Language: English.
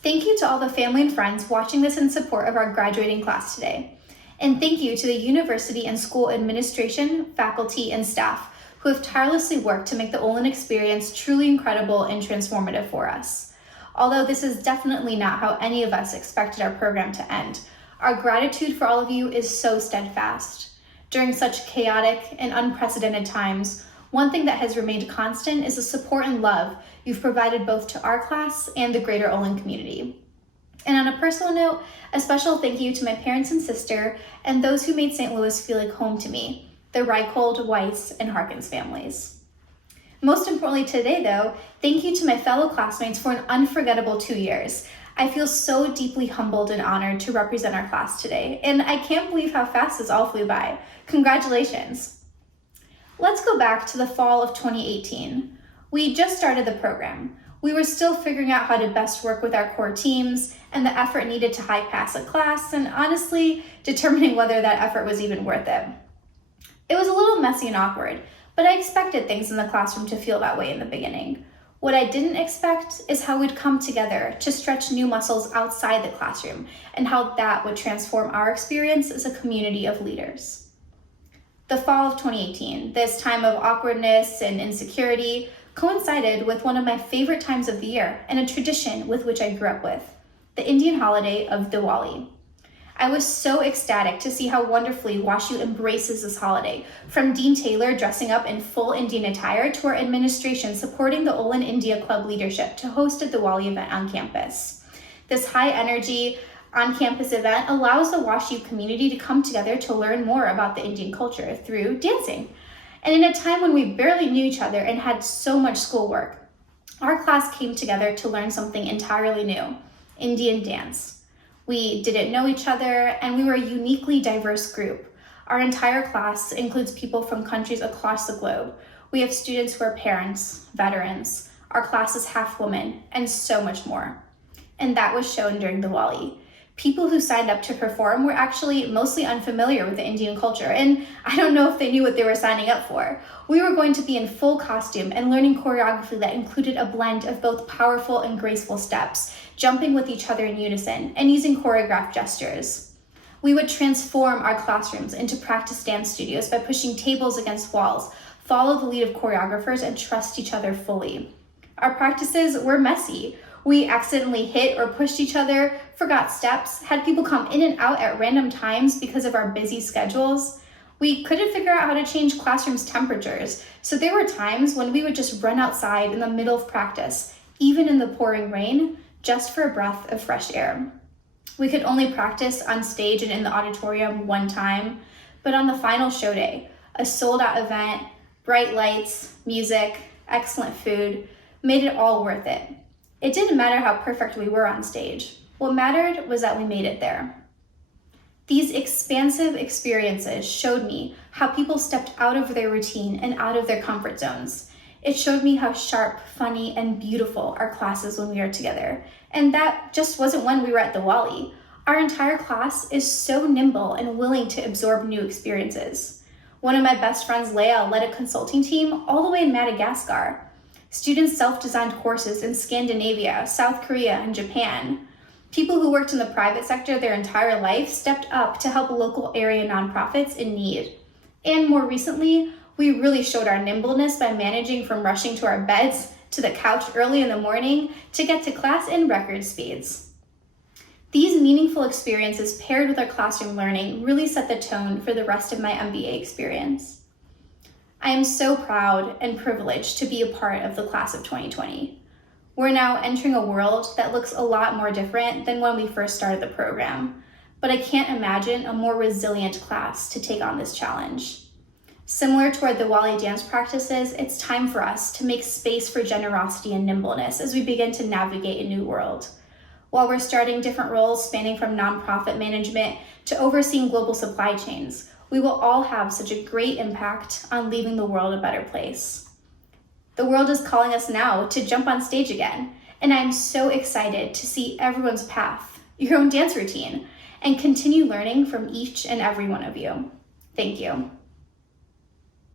Thank you to all the family and friends watching this in support of our graduating class today. And thank you to the university and school administration, faculty, and staff who have tirelessly worked to make the Olin experience truly incredible and transformative for us. Although this is definitely not how any of us expected our program to end, our gratitude for all of you is so steadfast. During such chaotic and unprecedented times, one thing that has remained constant is the support and love you've provided both to our class and the greater Olin community. And on a personal note, a special thank you to my parents and sister and those who made St. Louis feel like home to me, the Reichold, Weiss, and Harkins families. Most importantly today though, thank you to my fellow classmates for an unforgettable 2 years. I feel so deeply humbled and honored to represent our class today, and I can't believe how fast this all flew by. Congratulations. Let's go back to the fall of 2018. We just started the program. We were still figuring out how to best work with our core teams and the effort needed to high pass a class, and honestly, determining whether that effort was even worth it. It was a little messy and awkward, but I expected things in the classroom to feel that way in the beginning. What I didn't expect is how we'd come together to stretch new muscles outside the classroom and how that would transform our experience as a community of leaders. The fall of 2018, this time of awkwardness and insecurity, coincided with one of my favorite times of the year and a tradition with which I grew up with, the Indian holiday of Diwali. I was so ecstatic to see how wonderfully WashU embraces this holiday, from Dean Taylor dressing up in full Indian attire to our administration supporting the Olin India Club leadership to host a Diwali event on campus. This high-energy, on-campus event allows the WashU community to come together to learn more about the Indian culture through dancing. And in a time when we barely knew each other and had so much schoolwork, our class came together to learn something entirely new, Indian dance. We didn't know each other, and we were a uniquely diverse group. Our entire class includes people from countries across the globe. We have students who are parents, veterans, our class is half women, and so much more. And that was shown during Diwali. People who signed up to perform were actually mostly unfamiliar with the Indian culture, and I don't know if they knew what they were signing up for. We were going to be in full costume and learning choreography that included a blend of both powerful and graceful steps, jumping with each other in unison, and using choreographed gestures. We would transform our classrooms into practice dance studios by pushing tables against walls, follow the lead of choreographers, and trust each other fully. Our practices were messy. We accidentally hit or pushed each other, forgot steps, had people come in and out at random times because of our busy schedules. We couldn't figure out how to change classrooms' temperatures, so there were times when we would just run outside in the middle of practice, even in the pouring rain, just for a breath of fresh air. We could only practice on stage and in the auditorium one time, but on the final show day, a sold-out event, bright lights, music, excellent food, made it all worth it. It didn't matter how perfect we were on stage. What mattered was that we made it there. These expansive experiences showed me how people stepped out of their routine and out of their comfort zones. It showed me how sharp, funny, and beautiful our class is when we are together. And that just wasn't when we were at Diwali. Our entire class is so nimble and willing to absorb new experiences. One of my best friends, Leia, led a consulting team all the way in Madagascar. Students self-designed courses in Scandinavia, South Korea, and Japan. People who worked in the private sector their entire life stepped up to help local area nonprofits in need. And more recently, we really showed our nimbleness by managing from rushing to our beds to the couch early in the morning to get to class in record speeds. These meaningful experiences paired with our classroom learning really set the tone for the rest of my MBA experience. I am so proud and privileged to be a part of the class of 2020. We're now entering a world that looks a lot more different than when we first started the program, but I can't imagine a more resilient class to take on this challenge. Similar to our Diwali dance practices, it's time for us to make space for generosity and nimbleness as we begin to navigate a new world. While we're starting different roles spanning from nonprofit management to overseeing global supply chains, we will all have such a great impact on leaving the world a better place. The world is calling us now to jump on stage again, and I'm so excited to see everyone's path, your own dance routine, and continue learning from each and every one of you. Thank you.